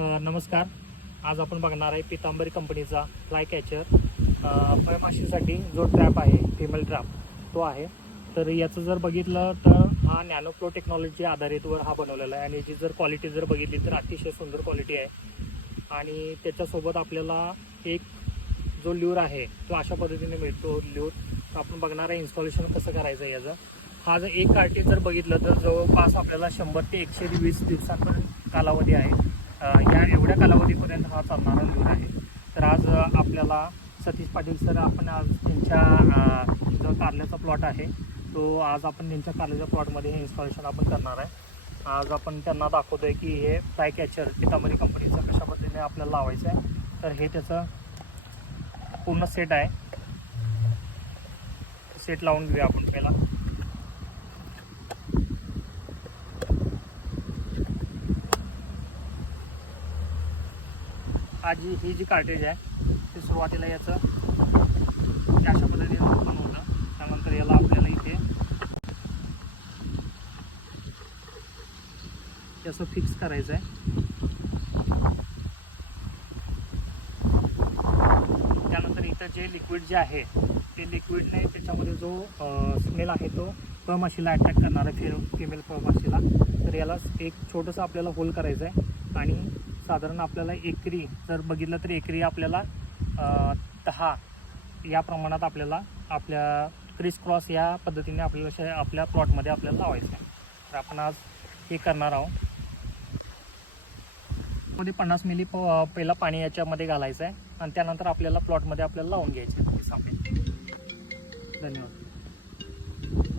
नमस्कार. आज आपण बघणार आहे पितांबरी कंपनीचा फ्लाय कॅचर फळमाशीसाठी जो ट्रॅप आहे, फिमेल ट्रॅप तो आहे. तर याचं जर बघितलं तर हा नॅनो फ्लो टेक्नॉलॉजी आधारितवर हा बनवलेला आहे आणि याची जर क्वालिटी जर बघितली तर अतिशय सुंदर क्वालिटी आहे. आणि त्याच्यासोबत आपल्याला एक जो ल्यूर आहे तो अशा पद्धतीने मिळतो ल्यूर. तर आपण बघणार आहे इन्स्टॉलेशन कसं करायचं आहे याचं. हा जर एक कार्टेज जर बघितलं तर जवळपास आपल्याला 100 ते 120 दिवसांपर्यंत कालावधी आहे. या एवढ्या कालावधीपर्यंत हा चालणारा ल्यूर आहे. तर आज आपल्याला सतीश पाटील सर, आपण आज त्यांच्या जो कारल्याचा प्लॉट आहे तो आज आपण त्यांच्या कारल्याच्या प्लॉटमध्ये हे इन्स्टॉलेशन आपण करणार आहे. आज आपण त्यांना दाखवतो आहे की हे फ्लाय कॅचर पितांबरी कंपनीचं कशा पद्धतीने आपल्याला लावायचं आहे. तर हे त्याचं पूर्ण सेट आहे. सेट लावून घेऊया आपण पहिला. ही जी कार्टेज आहे ते सुरुवातीला याचं अशा पद्धतीने ओपन होतं. त्यानंतर याला आपल्याला इथे याचं फिक्स करायचं आहे. त्यानंतर इथं जे लिक्विड जे आहे ते लिक्विडने त्याच्यामध्ये जो स्मेल आहे तो फळमाशीला अटॅक करणार आहे, फिमेल फळमाशीला. तर याला एक छोटंसं आपल्याला होल करायचं आहे आणि साधारण आपल्याला एकरी जर बघितलं तर एकरी आपल्याला 10 या प्रमाणात आपल्याला आपल्या क्रिस क्रॉस या पद्धतीने आपल्याला आपल्या प्लॉटमध्ये आपल्याला लावायचं आहे. तर आपण आज हे करणार आहोत. मध्ये 50 मिली पहिला पाणी याच्यामध्ये घालायचं आहे आणि त्यानंतर आपल्याला प्लॉटमध्ये आपल्याला लावून घ्यायचं आहे. धन्यवाद.